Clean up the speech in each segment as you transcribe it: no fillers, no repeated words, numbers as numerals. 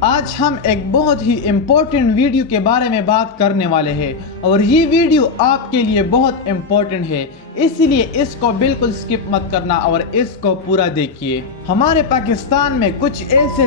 آج ہم ایک بہت ہی امپورٹنٹ ویڈیو کے بارے میں بات کرنے والے ہیں اور یہ ویڈیو آپ کے لیے بہت امپورٹنٹ ہے، اسی لیے اس کو بالکل سکپ مت کرنا اور اس کو پورا دیکھیے۔ ہمارے پاکستان میں کچھ ایسے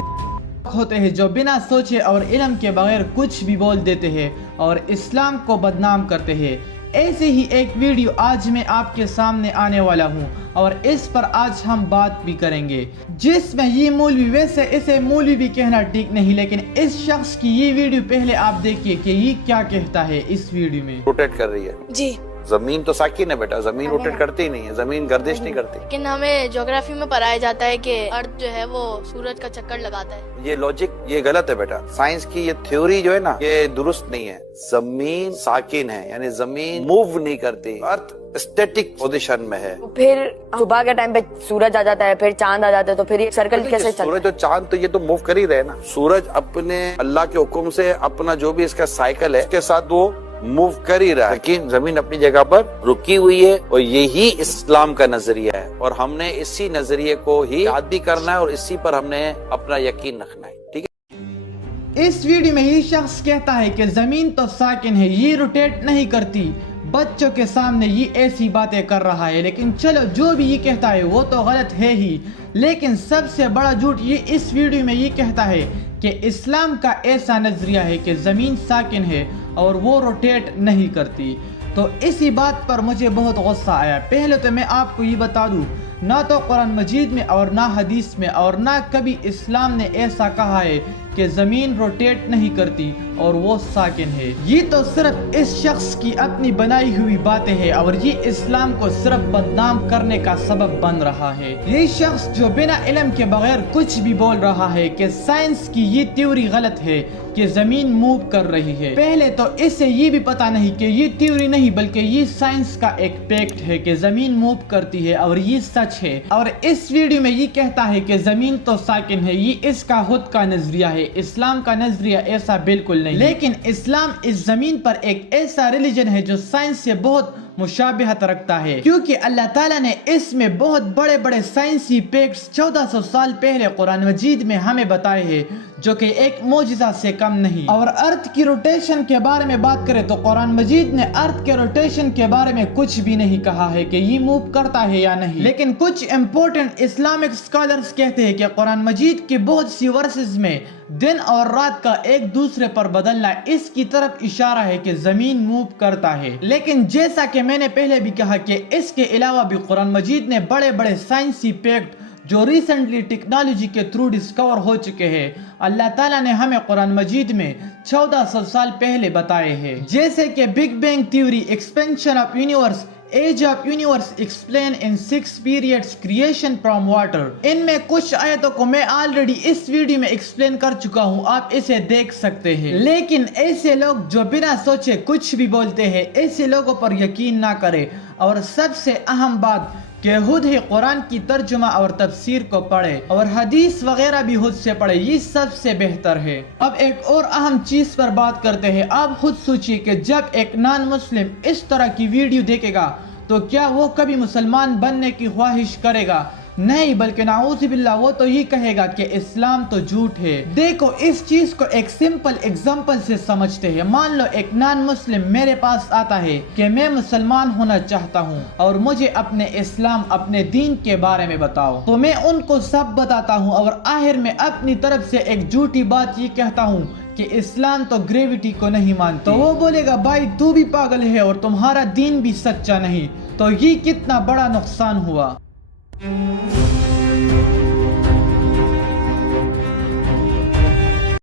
ہوتے ہیں جو بنا سوچے اور علم کے بغیر کچھ بھی بول دیتے ہیں اور اسلام کو بدنام کرتے ہیں۔ ایسے ہی ایک ویڈیو آج میں آپ کے سامنے آنے والا ہوں اور اس پر آج ہم بات بھی کریں گے، جس میں یہ مولوی، ویسے اسے مولوی بھی کہنا ٹھیک نہیں، لیکن اس شخص کی یہ ویڈیو پہلے آپ دیکھیے کہ یہ کیا کہتا ہے اس ویڈیو میں۔ روٹیٹ کر رہی ہے جی، زمین تو ساکن ہے بیٹا، زمین روٹیٹ کرتی ہی نہیں ہے، زمین گردش نہیں کرتی۔ لیکن ہمیں جغرافی میں پڑھایا جاتا ہے کہ ارتھ جو ہے وہ سورج کا چکر لگاتا ہے۔ یہ لاجک یہ غلط ہے بیٹا، سائنس کی یہ تھیوری جو ہے نا یہ درست نہیں ہے۔ زمین ساکن ہے یعنی زمین موو نہیں کرتی، ارتھ اسٹیٹک پوزیشن میں ہے۔ پھر صبح کے ٹائم پہ سورج آ جاتا ہے، پھر چاند آ جاتا ہے، تو پھر یہ سرکل کیسے چلتا ہے؟ سورج اور چاند تو یہ تو موو کر ہی رہے نا، سورج اپنے اللہ کے حکم سے اپنا جو بھی اس کا سائیکل ہے اس کے ساتھ وہ موو کر ہی رہا ہے، لیکن زمین اپنی جگہ پر رکی ہوئی ہے اور یہی اسلام کا نظریہ ہے اور ہم نے اسی نظریے کو ہی یاد بھی کرنا ہے اور اسی پر ہم نے اپنا یقین رکھنا ہے، ٹھیک ہے؟ اس ویڈیو میں یہ شخص کہتا ہے کہ زمین تو ساکن ہے، یہ روٹیٹ نہیں کرتی، بچوں کے سامنے یہ ایسی باتیں کر رہا ہے۔ لیکن چلو جو بھی یہ کہتا ہے وہ تو غلط ہے ہی، لیکن سب سے بڑا جھوٹ یہ اس ویڈیو میں یہ کہتا ہے کہ اسلام کا ایسا نظریہ ہے کہ زمین ساکن ہے اور وہ روٹیٹ نہیں کرتی۔ تو اسی بات پر مجھے بہت غصہ آیا۔ پہلے تو میں آپ کو یہ بتا دوں، نہ تو قرآن مجید میں اور نہ حدیث میں اور نہ کبھی اسلام نے ایسا کہا ہے کہ زمین روٹیٹ نہیں کرتی اور وہ ساکن ہے۔ یہ تو صرف اس شخص کی اپنی بنائی ہوئی باتیں ہیں اور یہ اسلام کو صرف بدنام کرنے کا سبب بن رہا ہے۔ یہ شخص جو بنا علم کے بغیر کچھ بھی بول رہا ہے کہ سائنس کی یہ تھیوری غلط ہے کہ زمین موو کر رہی ہے۔ پہلے تو اسے یہ بھی پتا نہیں کہ یہ تھیوری نہیں بلکہ یہ سائنس کا ایک فیکٹ ہے کہ زمین موو کرتی ہے اور یہ سچ ہے۔ اور اس ویڈیو میں یہ کہتا ہے کہ زمین تو ساکن ہے، یہ اس کا خود کا نظریہ ہے، اسلام کا نظریہ ایسا بالکل نہیں۔ لیکن اسلام اس زمین پر ایک ایسا ریلیجن ہے جو سائنس سے بہت مشابہت رکھتا ہے، کیونکہ اللہ تعالیٰ نے اس میں بہت بڑے بڑے سائنسی فیکٹس 1400 سال پہلے قرآن مجید میں ہمیں بتائے ہیں، جو کہ ایک معجزہ سے کم نہیں۔ اور ارتھ کی روٹیشن کے بارے میں بات کریں تو قرآن مجید نے ارتھ کے روٹیشن کے بارے میں کچھ بھی نہیں کہا ہے کہ یہ موو کرتا ہے یا نہیں۔ لیکن کچھ امپورٹنٹ اسلامک اسکالرز کہتے ہیں کہ قرآن مجید کے بہت سی ورسز میں دن اور رات کا ایک دوسرے پر بدلنا اس کی طرف اشارہ ہے کہ زمین موو کرتا ہے۔ لیکن جیسا کہ میں نے پہلے بھی کہا کہ اس کے علاوہ بھی قرآن مجید نے بڑے بڑے سائنسی فیکٹ جو ریسنٹلی ٹیکنالوجی کے تھرو ڈسکور ہو چکے ہیں، اللہ تعالیٰ نے ہمیں قرآن مجید میں 1400 سال پہلے بتائے ہیں، جیسے کہ big bang theory, expansion of universe, age of universe explain in 6 periods, creation from water. ان میں کچھ آیتوں کو میں آلریڈی اس ویڈیو میں ایکسپلین کر چکا ہوں، آپ اسے دیکھ سکتے ہیں۔ لیکن ایسے لوگ جو بنا سوچے کچھ بھی بولتے ہیں، ایسے لوگوں پر یقین نہ کرے، اور سب سے اہم بات کہ خود ہی قرآن کی ترجمہ اور تفسیر کو پڑھے اور حدیث وغیرہ بھی خود سے پڑھے، یہ سب سے بہتر ہے۔ اب ایک اور اہم چیز پر بات کرتے ہیں۔ آپ خود سوچئے کہ جب ایک نان مسلم اس طرح کی ویڈیو دیکھے گا تو کیا وہ کبھی مسلمان بننے کی خواہش کرے گا؟ نہیں، بلکہ نعوذ باللہ وہ تو یہ کہے گا کہ اسلام تو جھوٹ ہے۔ دیکھو اس چیز کو ایک سمپل ایگزامپل سے سمجھتے ہیں۔ مان لو ایک نان مسلم میرے پاس آتا ہے کہ میں مسلمان ہونا چاہتا ہوں اور مجھے اپنے اسلام، اپنے دین کے بارے میں بتاؤ، تو میں ان کو سب بتاتا ہوں اور آخر میں اپنی طرف سے ایک جھوٹی بات یہ کہتا ہوں کہ اسلام تو گریویٹی کو نہیں مانتا۔ تو وہ بولے گا بھائی تو بھی پاگل ہے اور تمہارا دین بھی سچا نہیں، تو یہ کتنا بڑا نقصان ہوا۔